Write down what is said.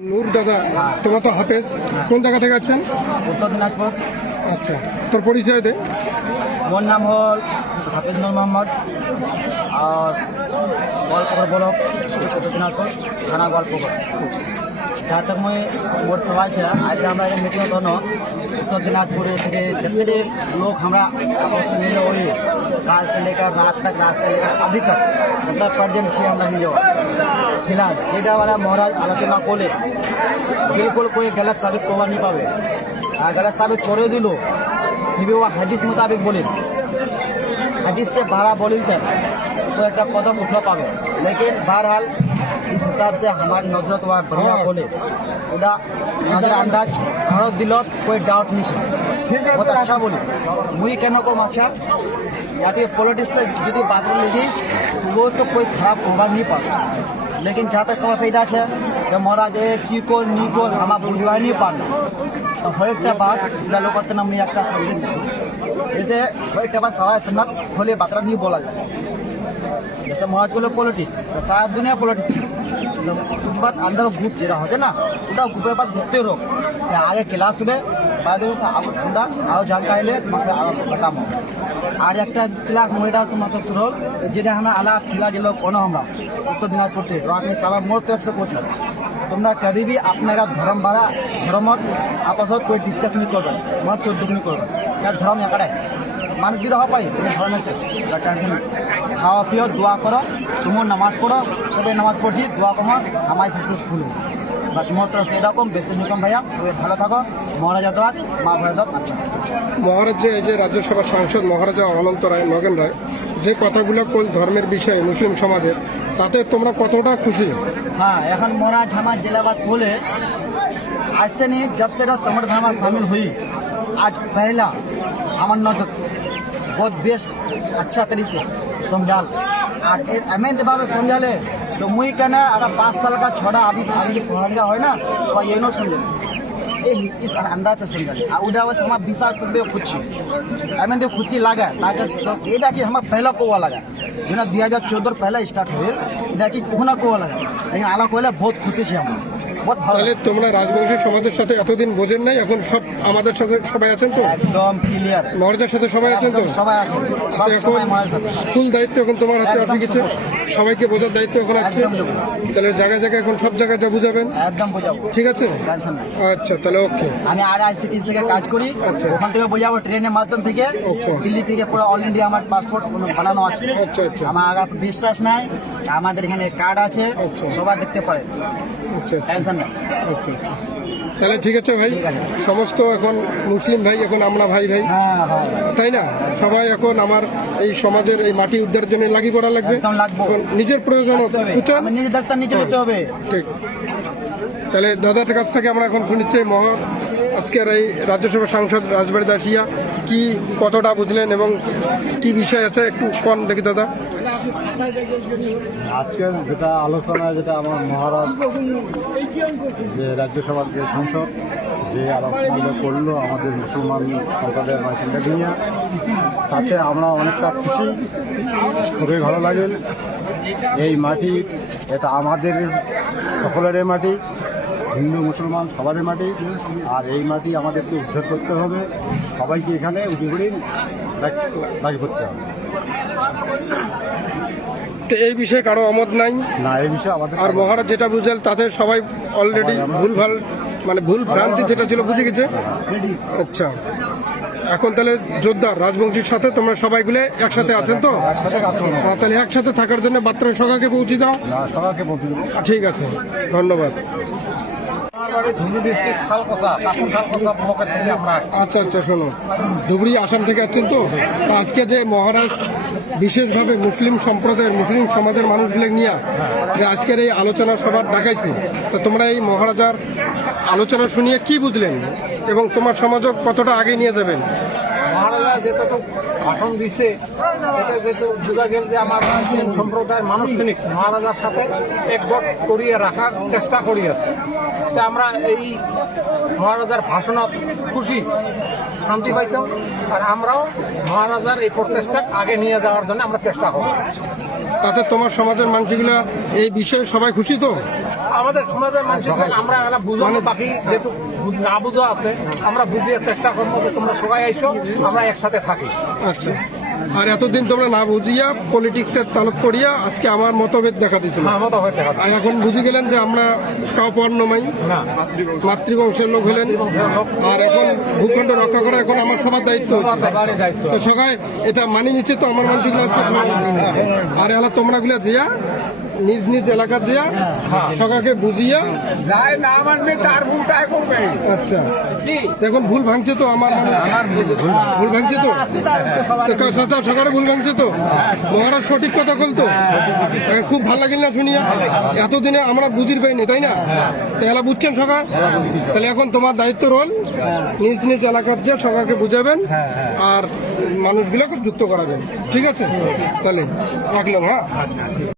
নূর দাদা তোমার তো হাফেজ কোন জায়গা থেকে আছেন উত্তর দিনাজপুর আচ্ছা তোর পরিচয় দে মোর নাম হল হাফিজ নুর মোহাম্মদ আর গোয়ালপুকুর ব্লক উত্তর দিনাজপুর থানা গোয়ালপুকুর जहाँ तक मैं मोर सवाल है आज हमारा एक मीटिंग दोनों उत्तर दिनाजपुर থেকে जितने लोग हमारा आपस में मिले हुए रात से लेकर रात तक रात से लेकर अभी तक मतलब प्रेजेंट छे আমরা मिले हुए फिलहाल যেটা वाला महाराज আলোচনা করলে बिल्कुल कोई गलत साबित करवा नहीं पावे আর गलत साबित করে দিল फिर वो हदीस मुताबिक बोले हदीस से बारह बोलिल तक तो एक कदम उठा पावे लेकिन बहरहाल जिस हिसाब से हमारी नजरत हुआ बढ़िया बोले उदा नजर अंदाज हमारा दिलत कोई डाउट नहीं है बहुत अच्छा बोले मुई कहना को अच्छा यानी पॉलिटिक्स से यदि बात कर लीजिए वो तो कोई खराब होगा नहीं पाता लेकिन जहाँ तक समय पैदा है যে মহারাজ এ কি কর নি কর আমার বুঝবাই নি পারল তো হয়েকটা বাদ যেটা লোকের তো আমি একটা সঙ্গে দিচ্ছি এতে হয়েকটা বাদ সবাই সন্ন্যত খোলে বাতরা নিয়ে বলা যায় जैसे महाराज को लोग पॉलिटिक्स तो सारा दुनिया पॉलिटिक्स कुछ बात अंदर ग्रुप जरा हो जाए ना उनका ग्रुपेर बात घूमते रहो या आगे क्लास में बाद में आप ठंडा आओ जानका आइले তোমাকে আরো খতম হবে আর একটা ক্লাস মহিলা তোমাকে শুরু হল যেটা আমরা আলাপ খেলা যে লোক কোনো আমরা উত্তর দিনাজপুর থেকে তো আপনি সারা মোর তরফ से पूछो তোমরা कभी भी আপনারা ধর্ম বাড়া ধর্মত আপসত कोई डिस्कस नहीं করবে মত कोई दुख नहीं করবে या ধর্ম একাড়াই মানুষ যদি হওয়া পারি তুমি ধর্মের টেনশন খাওয়া পিও দোয়া করো তুমিও নামাজ পড়ো সবাই নামাজ পড়ছি দোয়া কমো আমার সাকসেসফুল হবে বাস মোর তরফ এরকম বেশি নিকম ভাইয়া সবাই ভালো থাকো মহারাজা দোয়াত মা ভাইয়া আচ্ছা মহারাজ যে এই যে রাজ্যসভার সাংসদ মহারাজা অনন্ত রায় নগেন রায় যে কথাগুলো কোন ধর্মের বিষয়ে মুসলিম সমাজের তাতে তোমরা কতটা খুশি हाँ এখন महाराज हमारा जिलाबाद बोले आज से नहीं जब से संविधान में शामिल हुई आज पहला हमार नजर बहुत बेस्ट अच्छा तरीके से समझाल और एम भाव समझाले तो मुई कहना अगर पाँच साल का छोड़ा अभी अभी का हो ना तो ये नो सुन ए इस अंदाज से सुन रहे उधर बस हमारा विशाल सुनबे खुशी हमें तो खुशी लगा ताकि तो ये चीज हमारा पहला कोवा लगा जो ना दो हज़ार चौदह पहला स्टार्ट हुए चीज कोना कोवा लगा लेकिन आला कोयला बहुत खुशी से हमारा তাহলে তোমরা রাজবংশী সমাজের সাথে এতদিন বোঝেন নাই এখন সব আমাদের সাথে সবাই আছেন তো? একদম ক্লিয়ার মহারাজার সাথে সবাই আছেন তো? সবাই আছে এখন ফুল দায়িত্ব এখন তোমার হাতে আসে গেছে। সবাইকে বোঝার দায়িত্ব এখন আছে। তাহলে জায়গায় জায়গায় এখন সব জায়গায় যা বুঝাবেন। একদম বোঝাবো। ঠিক আছে? আচ্ছা তাহলে ওকে। আমি আর আইসিটি থেকে কাজ করি। আচ্ছা। ওখান থেকে বোঝাবো ট্রেনের মাধ্যম থেকে। আচ্ছা। দিল্লি থেকে পুরো অল ইন্ডিয়া আমার পাসপোর্ট বানানো আছে। আচ্ছা আচ্ছা। আমার বিশ্বাস নাই। আমাদের এখানে কার্ড আছে। আচ্ছা। সবাই দেখতে পারে। আচ্ছা টেনশন আচ্ছা তাহলে ঠিক আছে ভাই সমস্ত এখন মুসলিম ভাই এখন আমরা ভাই ভাই। হ্যাঁ তাই না? সবাই এখন আমার এই সমাজের এই মাটি উদ্ধারের জন্য লাগি পড়া লাগবে। নিজের প্রয়োজন হবে। ঠিক। তাহলে দাদার কাছ থেকে আমরা এখন শুনিচ্ছি মহা আজকের এই রাজ্যসভা সাংসদ রাজবাড়ি দাসিয়া কি কতটা বুঝলেন এবং কি বিষয় আছে একটু কন দেখি দাদা? আজকের যেটা আলোচনা, যেটা আমার মহারাজ, যে রাজ্যসভার যে সংসদ, যে আলোচনাগুলো করল আমাদের মুসলমান সম্প্রদায়ের বাসিন্দাকে নিয়ে, তাতে আমরা অনেকটা খুশি। খুবই ভালো লাগে। এই মাটি, এটা আমাদের সকলেরই মাটি, হিন্দু, মুসলমান, সবারই মাটি, আর এই মাটি আমাদেরকে উদ্ধার করতে হবে। সবাইকে এখানে উঠে দায়ী করতে হবে। তো এই বিষয়ে কারও অমত নাই। না এই বিষয়ে আমাদের আর মহারাজ যেটা বুঝলেন তাতে সবাই অলরেডি ভুলভাল মানে ভুল ভ্রান্তি যেটা ছিল বুঝে গেছে? আচ্ছা। এখন তাহলে যোদ্ধা রাজবংশীর সাথে তোমরা সবাই গুলে একসাথে আছেন তো? হ্যাঁ, তাহলে একসাথে থাকার জন্য বাথরুম সকাকে পৌঁছে দাও। ঠিক আছে ধন্যবাদ। আচ্ছা আচ্ছা শোনো। ধুবড়ি আসাম থেকে আছেন তো? আজকে যে মহারাজ বিশেষভাবে মুসলিম সম্প্রদায়ের মুসলিম সমাজের মানুষগুলো নিয়ে যে আজকের এই আলোচনা সভা ডাকাইছি তো তোমরা এই মহারাজার আলোচনা শুনিয়ে কি বুঝলেন? এবং তোমার সমাজও কতটা আগে নিয়ে যাবেন? ভাষণ এটা যেহেতু বোঝা গেল যে আমার সম্প্রদায়ের মহারাজার সাথে একজোট করিয়ে রাখার চেষ্টা করি আছে তা আমরা এই মহারাজার ভাষণত খুশি শান্তি আর আমরাও মহারাজার এই প্রচেষ্টা আগে নিয়ে যাওয়ার জন্য আমরা চেষ্টা করব। তাতে তোমার সমাজের মানুষগুলো এই বিষয়ে সবাই খুশি তো? আমাদের সমাজের মানুষকে আমরা এরা বুঝানো বাকি যেহেতু না বুঝা আছে আমরা বুঝিয়ে চেষ্টা করব তোমরা সবাই আইসো আমরা একসাথে থাকি। আচ্ছা। আর এতদিন তোমরা না বুঝিয়া পলিটিক্সের তালুক করিয়া আজকে আমার মতভেদ দেখা দিয়েছিল। আর এখন বুঝে গেলেন যে আমরা কাউ পর্ণমাই মাতৃবংশের লোক হলেন। আর এখন ভূখণ্ড রক্ষা করা এখন আমার সবার দায়িত্ব তো সবাই এটা মানি নিচ্ছে তো আমার মানুষগুলো আজকে আর এলা তোমরা গুলা যেয়া নিজ নিজ এলাকা যেয়া সবাইকে বুঝিয়া যাই না মানবে তার ভুলটাই করবে আচ্ছা। এখন ভুল ভাঙছে তো আমার ভুল ভাঙছে। তো? চাচা সকালে ভুল ভাঙছে তো? মহারাজ সঠিক কথা বলতো? খুব ভালো লাগিল না শুনিয়া? এতদিনে আমরা বুঝির পাইনি তাই না? তাহলে বুঝছেন সকাল তাহলে এখন তোমার দায়িত্ব রোল। নিজ নিজ এলাকার যে সবাইকে বুঝাবেন আর মানুষগুলোকে যুক্ত করাবেন। ঠিক আছে? তাহলে রাখলাম হ্যাঁ?